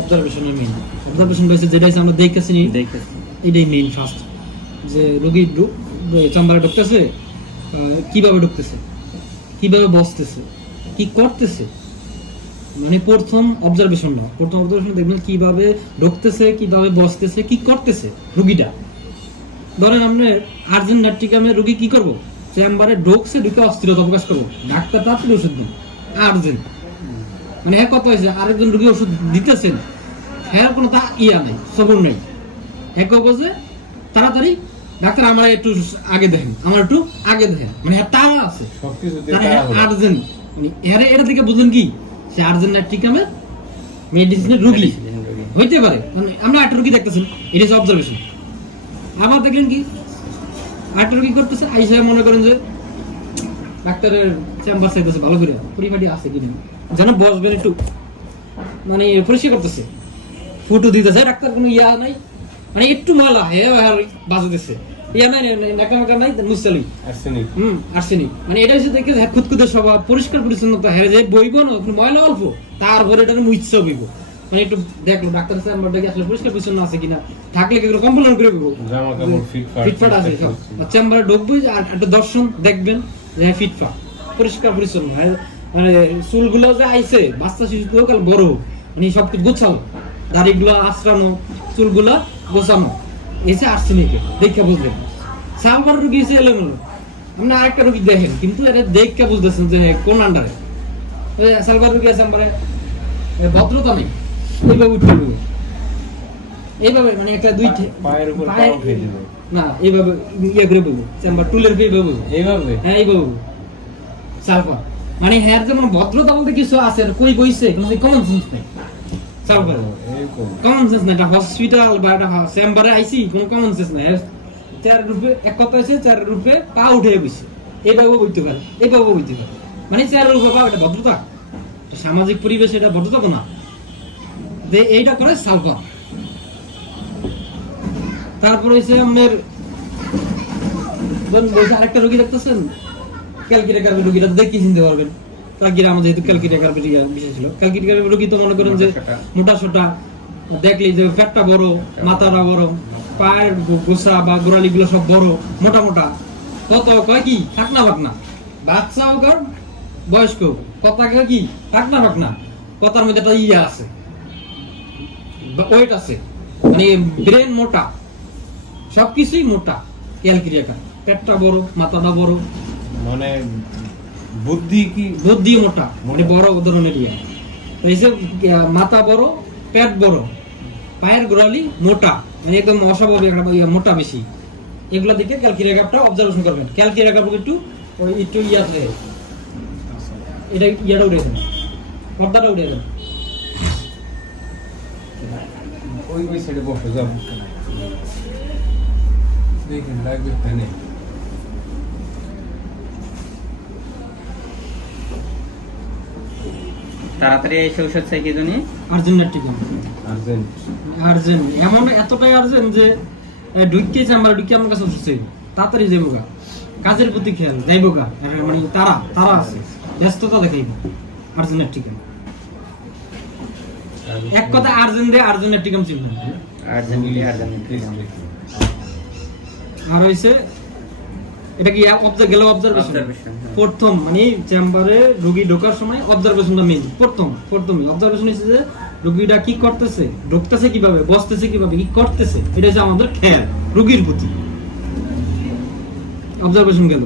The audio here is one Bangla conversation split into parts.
অবজারভেশনের মেইন অবজারভেশন হইছে যেটা আমরা দেখতেছি এটাই মেইন ফার্স্ট যে রোগী চেম্বারে ঢুকতেছে কিভাবে ঢুকতেছে, কিভাবে বসতেছে, কি করতেছে, মানে প্রথম অবজারভেশন না, প্রথম অবজারভেশন দেখবেন কিভাবে ঢুকতেছে, কিভাবে বসতেছে, কি করতেছে রোগীটা। ধরেন আমরা আর্জেন্ট নাট্রিকামে রোগী কি করব, চেম্বারে ঢুকছে, ঢুকে অস্থিরতা প্রকাশ করবো, ডাক্তার তাড়াতাড়ি ওষুধ দিন আর্জেন্ট, মানে হ্যাঁ কত হয়েছে, আরেকজন রোগী ওষুধ দিতেছেন, হ্যাঁ কোনো তা ইয়া নাই, সবর নেই, হ্যাঁ কব যে তাড়াতাড়ি ডাক্তার আমার একটু আগে দেখেন, আমার একটু আগে দেখেন, মানে হ্যাঁ তারা আছে আর্জেন্ট, মানে এটা থেকে বুঝলেন কি সে আর্জেন্ট নাট্রিকামে মেডিসিনের রোগী হইতে পারে। মানে আমরা একটা রোগী দেখতেছি, এটা হচ্ছে অবজারভেশন। আবার দেখলেন কি একটা রোগী করতেছে, আইসা মনে করেন যে ডাক্তারের চেম্বার চাইতেছে ভালো করে পরিমাটি আছে কিনা, যেন বসবেন একটু, মানে পরিষ্কার করতেছে, ফুটো দিতেছে, ডাক্তার কোনো ইয়া নাই, মানে একটু ময়লা বাজাতেছে, ইয়া নাই নাকা নাই মুসালি আর্সেনিক, মানে এটা হচ্ছে দেখে খুদখুদে স্বভাব, পরিষ্কার পরিচ্ছন্নতা, হ্যাঁ যে বইব না ময়লা অল্প, তারপরে এটা মুইচ্ছা বইব, মানে একটু দেখলো ডাক্তার চেম্বারটাকে আসলে পরিষ্কার পরিচ্ছন্ন আছে কিনা, থাকলে কি কমপ্লেন করে দেবো ফিটফাট আছে সব, চেম্বারে ঢুকবো আর একটা দর্শন দেখবেন যে ফিটফাট পরিষ্কার পরিচ্ছন্ন, মানে চুলগুলো যে আইছে বাচ্চা শিশু কাল বড়, মানে সব গোছানো, দাড়িগুলো আশ্রানো, চুলগুলা গোছানো, এসে আর্সেনিকে দেখে বুঝলেন। সালবার রোগী এসে এলেন, আপনি আরেকটা রোগী দেখেন, কিন্তু এটা দেখে বুঝতেছেন যে কোন আন্ডারে সালবার রোগী আছে, মানে ভদ্রতা নেই, এইভাবে উঠে দেবে, এইভাবে মানে একটা দুই পায়ের উপর পা উঠে দিবে না, এইভাবে ইয়ে করে বলবো চেম্বার টুলের এইভাবে হ্যাঁ এইভাবে সালফার, মানে হ্যাঁ যেমন ভদ্রতা বলতে কিছু আছে, কই বইছে কোনো কমন সেন্স নেই, সালফার কমন সেন্স না, এটা হসপিটাল বা এটা চেম্বারে আইছি কোনো কমন সেন্স নাই, চার রূপে এক কথা আছে, চার রূপে পা উঠে বইছে, এইভাবে বইতে পারে, এইভাবে বইতে পারে, মানে চার রূপে পা, এটা ভদ্রতা, সামাজিক পরিবেশ, এটা ভদ্রতা না, যে এইটা করে সালফার। তারপর হইছে আমাদের আরেকটা রোগী দেখতেছেন ক্যালকিটা কার্পের রোগীটা দেখি চিনতে পারবেন, ক্যালকিটা আমাদের যেহেতু ক্যালকিটা কার্পের বিষয় ছিল, ক্যালকিটা কার্পের রোগী তো মনে করেন যে মোটা সোটা, দেখলি যে পেটটা বড়, মাথাটা বড়, পায়ের গোসা বা গোড়ালি গুলো সব বড় মোটা মোটা, কত কয় কি থাকনা বাকনা, বাচ্চা হোক আর বয়স্ক, কথা কয় কি থাকনা বাকনা, কথার মধ্যে একটা ইয়া আছে, ওয়েট আছে, মানে ব্রেন মোটা, সবকিছুই মোটা, ক্যালকিরিয়াকার, পেটটা বড়, মাথাটা বড়, মানে বুদ্ধি মোটা, মানে বড় ধরনের ইয়া, মাথা বড়, পেট বড়, পায়ের গোড়ালি মোটা, মানে একদম অস্বাভাবিক মোটা বেশি, এগুলো দিকে ক্যালকিরিয়াকারটা অবজারভেশন করবেন। ক্যালকিরিয়াকার একটু ওই একটু ইয়াতে এটা ইয়াটা উঠে দেন, পর্দাটা উঠে দেন, ওই সাইডে বসে যাও, দেখেন লাগবে তানে তাড়াতাড়ি এসে ওষুধ চাই কি জানি আর্জেন্ট এমন এতটাই আর্জেন্ট যে ঢুকে চেম্বার ঢুকে আমার কাছে ওষুধ চাই, তাড়াতাড়ি যাইব গা, কাজের প্রতি খেয়াল যাইব গা, মানে তারা আছে, ব্যস্ততা দেখাইব আর্জেন্ট টিকাম, এক কথা আর্জেন্ট টিকাম চিনবেন, আর হইছে এটা কি অবজারভেশন প্রথম, মানে চেম্বারে রোগী ঢোকার সময় অবজারভেশনটা মেইন, প্রথমই অবজারভেশন হচ্ছে যে রোগীটা কি করতেছে, ঢুকতেছে কিভাবে, বসতেছে কিভাবে, কি করতেছে, এটা হচ্ছে আমাদের খেয়াল রোগীর প্রতি, অবজারভেশন গেল।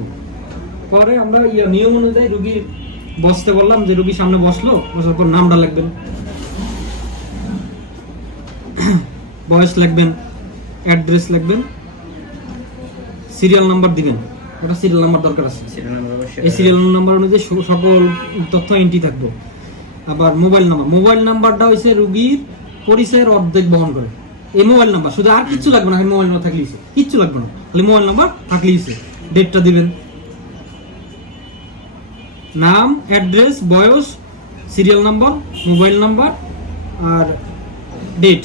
পরে আমরা নিয়ম অনুযায়ী রোগীর বসতে বললাম, যে রোগীর সামনে বসলো, বসার পর নামটা লিখবেন, বয়স লিখবেন, অ্যাড্রেস লিখবেন, সিরিয়াল নাম্বার দিবেন, ওটা সিরিয়াল নাম্বার দরকার আছে, এই সিরিয়াল নাম্বার অনুযায়ী সকল তথ্য এন্ট্রি থাকবে। আবার মোবাইল নাম্বারটা হইছে রোগীর পরিচয়ের অর্ধেক বহন করে, এই মোবাইল নাম্বার, শুধু আর কিচ্ছু লাগবে না, মোবাইল নাম্বার থাকলেই কিচ্ছু লাগবে না, খালি মোবাইল নাম্বার থাকলেই, ডেটটা দিবেন, নাম, অ্যাড্রেস, বয়স, সিরিয়াল নাম্বার, মোবাইল নাম্বার আর ডেট,